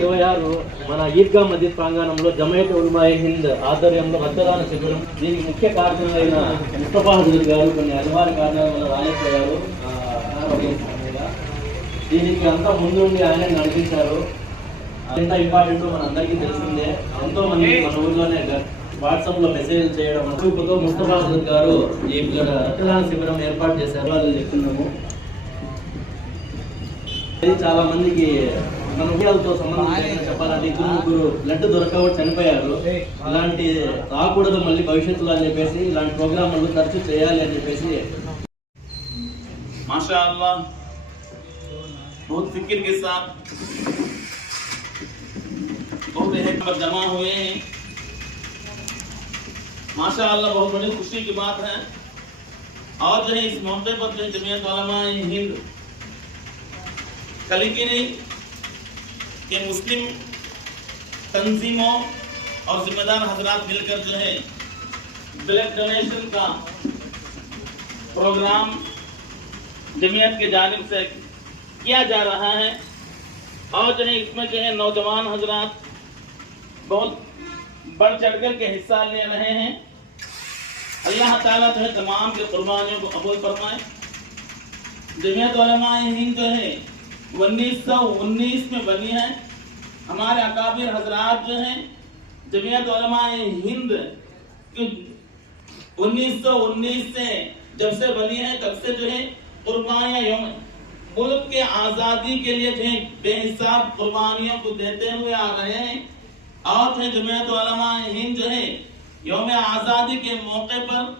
ఇరవై ఆరు మన ఈద్గా మధ్య ప్రాంగణంలో జమైట్ ఉల్మాయి హింద్ ఆధ్వర్యంలో రక్తదాన శిబిరం. దీనికి ముఖ్య కారణమైన ముస్తఫా హజూర్ గారు కొన్ని అనివార్య కారణాల వల్ల రాలేకపోయారు దీనికి అంతా ముందుండి ఆయన నడిపించారు. ఎంత ఇంపార్టెంట్ మన అందరికీ తెలిసిందే. ఎంతో మంది మన ఊర్లోనే వాట్సాప్లో మెసేజ్ చేయడం గ్రూపుతో ముస్తఫా గారు ఈ రక్తదాన శిబిరం ఏర్పాటు చేశారు వాళ్ళు చెప్తున్నాము. ఇది చాలా మందికి మన ఊళ్ళతో సంబంధించిన చెప్పాలంటే ఇద్దరు ముగ్గురు బ్లడ్ దొరకవ చనిపోయారు ఇలాంటి రాకూడదు మళ్ళీ భవిష్యత్తులో అని చెప్పేసి ఇలాంటి ప్రోగ్రాంలు తరచూ చేయాలి అని చెప్పేసి माशाअल्लाह बहुत फिक्र के साथ बहुत अहम पर जमा हुए हैं माशाअल्लाह बहुत बड़ी खुशी की बात है और जो है इस मौके पर जो है जमीयत उलमा हिंद कलिकिनी के मुस्लिम तंजीमों और जिम्मेदार हजरात मिलकर जो है, ब्लड डोनेशन का प्रोग्राम जमीयत के जानब से किया जा रहा है। और जो है, इसमें जो है, नौजवान हजरात बहुत बढ़ चढ़कर के हिस्सा ले रहे हैं। अल्लाह ताला जो है, तमाम के कुर्बानियों को कबूल फरमाए। जमीयत हिंद जो है उन्नीस सौ उन्नीस में बनी है। हमारे अकाबिर हजरात जो हैं, जमीयत हिंद की 1919 से जब से बनी है, तब से जो है, कुर्बानियाँ मुल्क के आज़ादी के लिए जो है, बेहिसाब कुर्बानियों को देते हुए आ रहे हैं। और जो है, जमीयत हिंद जो है, योम आज़ादी के मौके पर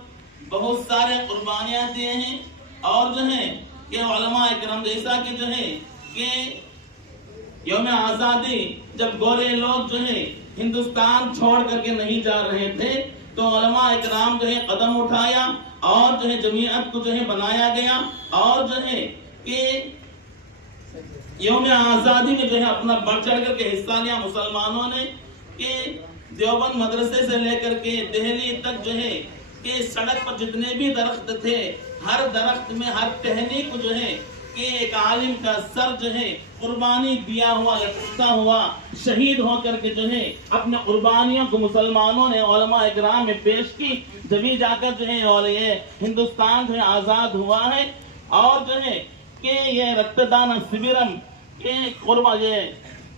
बहुत सारे कुर्बानियाँ दिए हैं। और जो है, ये जैसा कि जो है कि यौम आज़ादी जब गोरे लोग जो है हिंदुस्तान छोड़ करके नहीं जा रहे थे तो इकराम जो है कदम उठाया और जो है जमीयत को जो है बनाया गया और जो है कि यौम आज़ादी में जो है अपना बढ़ चढ़ करके हिस्सा लिया मुसलमानों ने, कि देवबंद मदरसे से लेकर के दिल्ली तक जो है कि सड़क पर जितने भी दरख्त थे, हर दरख्त में हर टहनी को जो है कि एक आलिम का सर जो है, कुर्बानी दिया हुआ, लटकता हुआ, शहीद होकर के जो है, अपने कुर्बानियों को मुसलमानों ने इकराम में पेश की। जभी जाकर जो है, और ये हिंदुस्तान जो है, आज़ाद हुआ है, और जो है, कि ये रक्तदान शिविरम, के कुर्बा, ये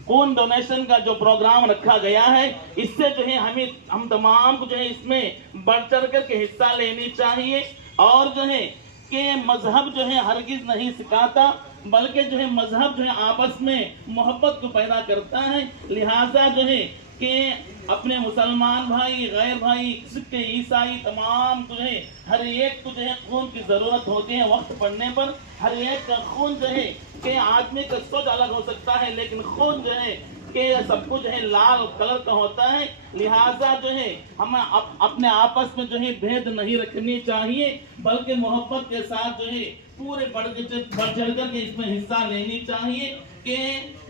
खून डोनेशन का जो प्रोग्राम रखा गया है, इससे जो है, हमें, हम तमाम को जो है, इसमें बढ़ चढ़ करके हिस्सा लेनी चाहिए। और जो है कि मज़हब जो है हरगिज नहीं सिखाता, बल्कि जो है मज़हब जो है आपस में मोहब्बत को पैदा करता है। लिहाजा जो है कि अपने मुसलमान भाई, गैर भाई सिख ईसाई तमाम जो है हर एक को जो है खून की ज़रूरत होती है वक्त पड़ने पर। हर एक का खून जो है कि आदमी का सोच अलग हो सकता है, लेकिन खून जो है कि सबको जो है लाल कलर का होता है। लिहाजा जो है हमें अप, अपने आपस में जो है भेद नहीं रखनी चाहिए बल्कि मोहब्बत के साथ जो है पूरे बढ़ बढ़ चढ़ कर के इसमें हिस्सा लेनी चाहिए कि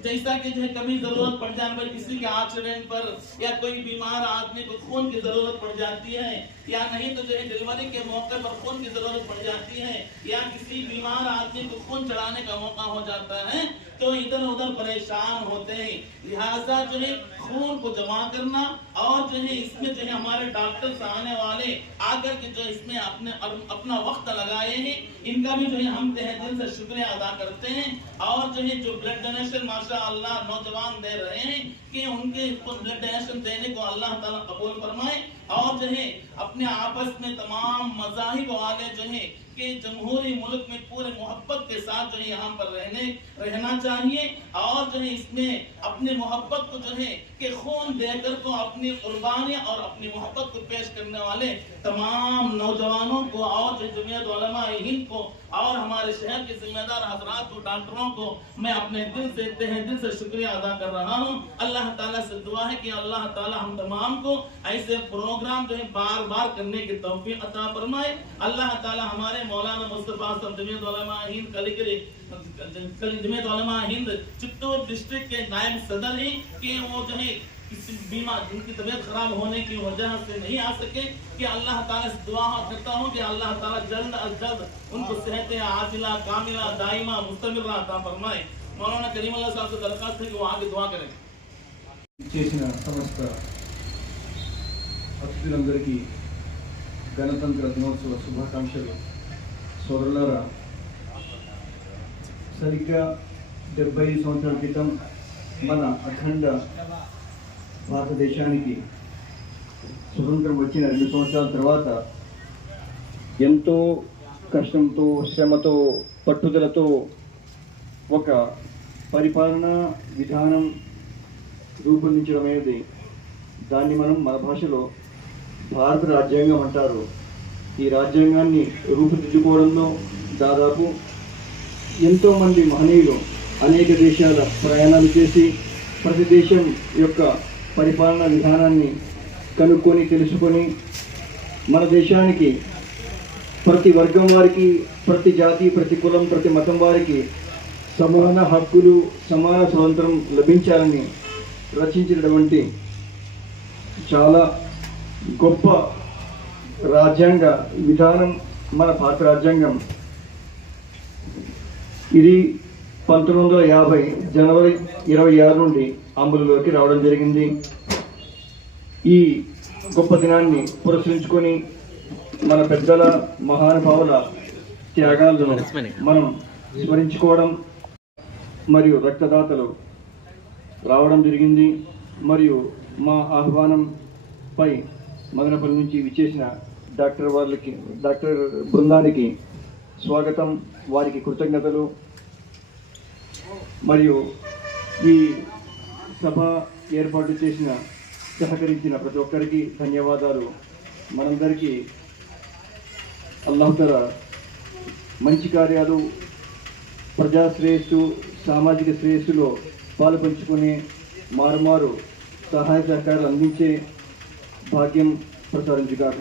जैसा कि जो है कभी ज़रूरत पड़ जाने पर किसी के एक्सीडेंट पर या कोई बीमार आदमी को खून की ज़रूरत पड़ जाती है या नहीं तो जो है डिलीवरी के मौके पर खून की ज़रूरत पड़ जाती है या किसी बीमार आदमी को खून चढ़ाने का मौका हो जाता है तो इधर उधर परेशान होते हैं। लिहाजा जो है खून को जमा करना और जो है इसमें जो है हमारे डॉक्टर्स आने वाले आकर के जो इसमें अपने अपना वक्त लगाए हैं। इनका भी जो है हम तहे दिल से शुक्रिया अदा करते हैं। और जो है जो ब्लड डोनेशन माशा अल्लाह नौजवान दे रहे हैं कि उनके ब्लड देने को अल्लाह ताला कबूल फरमाए और जो है, अपने आपस में तमाम मजाहिब वाले जो है कि जमहूरी मुल्क में पूरे मोहब्बत के साथ जो है यहाँ पर रहने, रहना चाहिए और जो है इसमें अपनी मोहब्बत को जो है कि खून देकर को अपनी कुर्बानी और अपनी मोहब्बत को पेश करने वाले तमाम नौजवानों को और जो जमीयत हिंद को और हमारे शहर के जिम्मेदार हजरात को, डॉक्टरों को मैं अपने दिल से, तहे दिल से शुक्रिया अदा कर रहा हूँ। अल्लाह ताला से दुआ है कि अल्लाह ताला हम तमाम को ऐसे प्रोग्राम जो है बार बार करने की तौफीक अता फरमाए। अल्लाह ताला हमारे मौलाना मुस्तफ़ा सब हिंद कलिकरी हिंद चित्तौड़ डिस्ट्रिक्ट के नायब सदर हैं कि वो जो है बीमार, जिनकी तबीयत खराब होने की वजह से नहीं आ सके, कि अल्लाह ताला से दुआ करता हूँ कि अल्लाह ताला जल्द अज जल्द उनको सेहत आजिला, कामिला दाइमा मुस्तमिर फरमाए। मौलाना करीम अल्लाह साहब से दरखास्त है कि वो आगे दुआ करें। చేసిన సమస్త అతిథులందరికీ గణతంత్ర దినోత్సవ శుభాకాంక్షలు. సోదరులారా సరిగ్గా డెబ్బై సంవత్సరాల క్రితం మన అఖండ భారతదేశానికి స్వతంత్రం వచ్చిన రెండు సంవత్సరాల తర్వాత ఎంతో కష్టంతో శ్రమతో పట్టుదలతో ఒక పరిపాలన విధానం రూపొందించడం అనేది దాన్ని మనం మన భాషలో భారత రాజ్యాంగం అంటారు. ఈ రాజ్యాంగాన్ని రూపుదిద్దుకోవడంలో దాదాపు ఎంతోమంది మహనీయులు అనేక దేశాల ప్రయాణాలు చేసి ప్రతి దేశం యొక్క పరిపాలనా విధానాన్ని కనుక్కొని తెలుసుకొని మన దేశానికి ప్రతి వర్గం వారికి ప్రతి జాతి ప్రతి కులం ప్రతి మతం వారికి సమాన హక్కులు సమాన స్వాతంత్రం లభించాలని రచించినటువంటి చాలా గొప్ప రాజ్యాంగ విధానం మన భారత రాజ్యాంగం. ఇది పంతొమ్మిది వందల యాభై జనవరి ఇరవై ఆరు నుండి అమలులోకి రావడం జరిగింది. ఈ గొప్ప దినాన్ని పురస్కరించుకొని మన పెద్దల మహానుభావుల త్యాగాలను మనం స్మరించుకోవడం మరియు రక్తదాతలు రావడం జరిగింది. మరియు మా ఆహ్వానంపై మదనపల్లి నుంచి విచ్చేసిన డాక్టర్ వాళ్ళకి డాక్టర్ బృందానికి స్వాగతం. వారికి కృతజ్ఞతలు. మరియు ఈ సభ ఏర్పాటు చేసిన సహకరించిన ప్రతి ఒక్కరికి ధన్యవాదాలు. మనందరికీ అల్లాహతల మంచి కార్యాలు ప్రజా శ్రేయస్సు సామాజిక శ్రేయస్సులో పాలు పంచుకుని మారుమారు సహాయ సహకారాలు అందించే భాగ్యం ప్రసారించుగాక